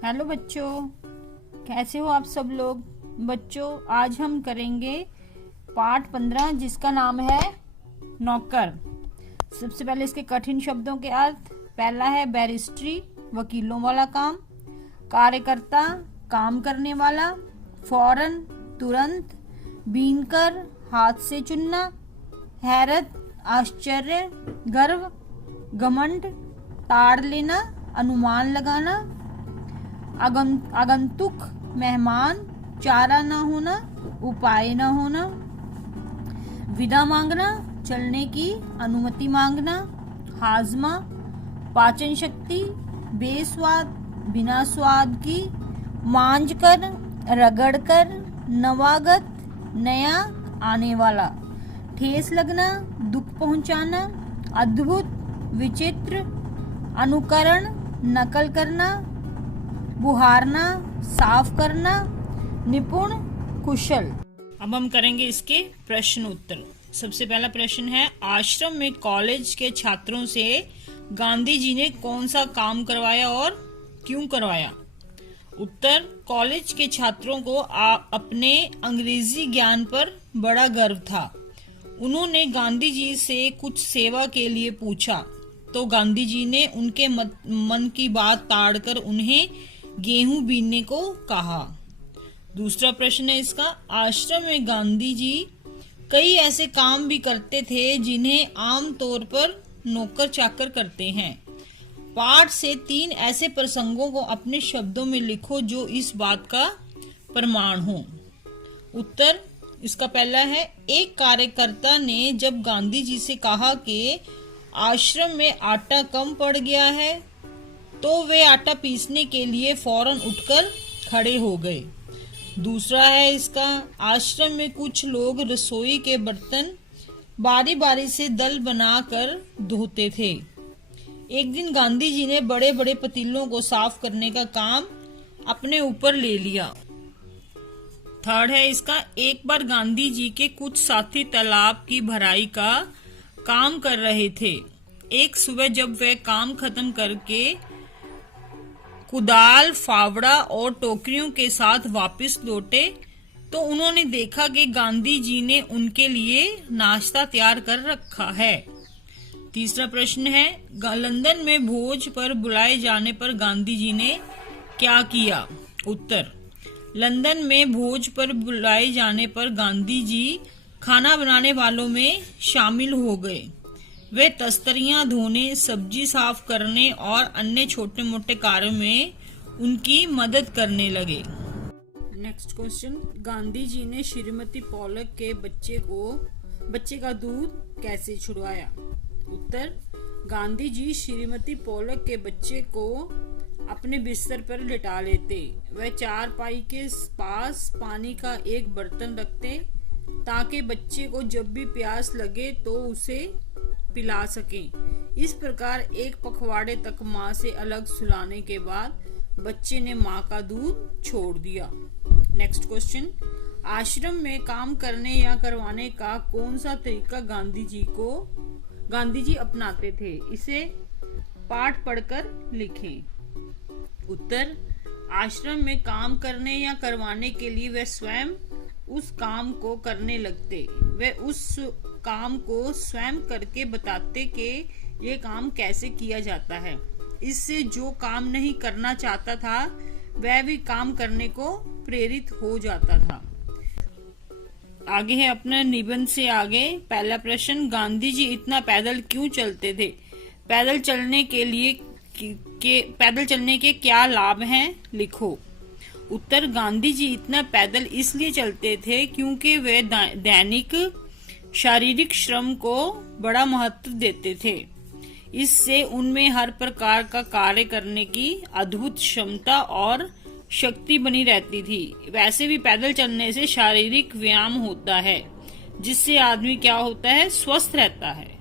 Hello बच्चों, कैसे हो आप सब लोग। बच्चों, आज हम करेंगे पाठ 15 जिसका नाम है नौकर। सबसे पहले इसके कठिन शब्दों के अर्थ। पहला है बैरिस्ट्री, वकीलों वाला काम। कार्यकर्ता, काम करने वाला। फौरन, तुरंत। बीनकर, हाथ से चुनना। हैरत, आश्चर्य, गर्व। घमंड, ताड़ लेना, अनुमान लगाना। आगंतुक, मेहमान, चारा न होना, उपाय न होना। विदा मांगना, चलने की अनुमति मांगना। हाजमा, पाचन शक्ति, बेस्वाद, बिना स्वाद की। मांझ कर, रगड़ कर। नवागत, नया, आने वाला। ठेस लगना, दुख पहुंचाना। अद्भुत, विचित्र। अनुकरण, नकल करना। बुहारना, साफ करना। निपुण, कुशल। अब हम करेंगे इसके प्रश्न उत्तर। सबसे पहला प्रश्न है, आश्रम में कॉलेज के छात्रों से गांधी जी ने कौन सा काम करवाया और क्यों करवाया। उत्तर, कॉलेज के छात्रों को अपने अंग्रेजी ज्ञान पर बड़ा गर्व था। उन्होंने गांधी जी से कुछ सेवा के लिए पूछा तो गांधी जी ने उनके मन की बात ताड़कर उन्हें गेहूं बीनने को कहा। दूसरा प्रश्न है इसका, आश्रम में गांधी जी कई ऐसे काम भी करते थे जिन्हें आम तौर पर नौकर चाकर करते हैं। पाठ से 3 ऐसे प्रसंगों को अपने शब्दों में लिखो जो इस बात का प्रमाण हो। उत्तर, इसका पहला है, एक कार्यकर्ता ने जब गांधी जी से कहा कि आश्रम में आटा कम पड़ गया है तो वे आटा पीसने के लिए फौरन उठकर खड़े हो गए। दूसरा है इसका, आश्रम में कुछ लोग रसोई के बर्तन बारी बारी से दल बनाकर धोते थे। एक दिन गांधी जी ने बड़े बड़े पतीलों को साफ करने का काम अपने ऊपर ले लिया। थर्ड है इसका, एक बार गांधी जी के कुछ साथी तालाब की भराई का काम कर रहे थे। एक सुबह जब वे काम खत्म करके कुदाल, फावड़ा और टोकरियों के साथ वापस लौटे तो उन्होंने देखा कि गांधी जी ने उनके लिए नाश्ता तैयार कर रखा है। तीसरा प्रश्न है, लंदन में भोज पर बुलाए जाने पर गांधी जी ने क्या किया। उत्तर, लंदन में भोज पर बुलाए जाने पर गांधी जी खाना बनाने वालों में शामिल हो गए। वे तस्तरियां धोने, सब्जी साफ करने और अन्य छोटे मोटे कार्यों में उनकी मदद करने लगे। नेक्स्ट क्वेश्चन, गांधी जी ने श्रीमती पॉलक के बच्चे का दूध कैसे छुड़वाया। उत्तर, गांधी जी श्रीमती पॉलक के बच्चे को अपने बिस्तर पर लिटा लेते। वह चारपाई के पास पानी का एक बर्तन रखते ताकि बच्चे को जब भी प्यास लगे तो उसे पिला सकें। इस प्रकार एक पखवाड़े तक माँ से अलग सुलाने के बाद बच्चे ने माँ का दूध छोड़ दिया। नेक्स्ट क्वेश्चन, आश्रम में काम करने या करवाने का कौन सा तरीका गांधी जी अपनाते थे। इसे पाठ पढ़कर लिखें। उत्तर, आश्रम में काम करने या करवाने के लिए वे स्वयं उस काम को करने लगते। वे उस काम को स्वयं करके बताते कि ये काम कैसे किया जाता है। इससे जो काम नहीं करना चाहता था वह भी काम करने को प्रेरित हो जाता था। आगे है अपना निबंध से आगे। पहला प्रश्न, गांधी जी इतना पैदल क्यों चलते थे। पैदल चलने के क्या लाभ हैं, लिखो। उत्तर, गांधी जी इतना पैदल इसलिए चलते थे क्योंकि वे दैनिक शारीरिक श्रम को बड़ा महत्व देते थे। इससे उनमें हर प्रकार का कार्य करने की अद्भुत क्षमता और शक्ति बनी रहती थी। वैसे भी पैदल चलने से शारीरिक व्यायाम होता है जिससे आदमी क्या होता है, स्वस्थ रहता है।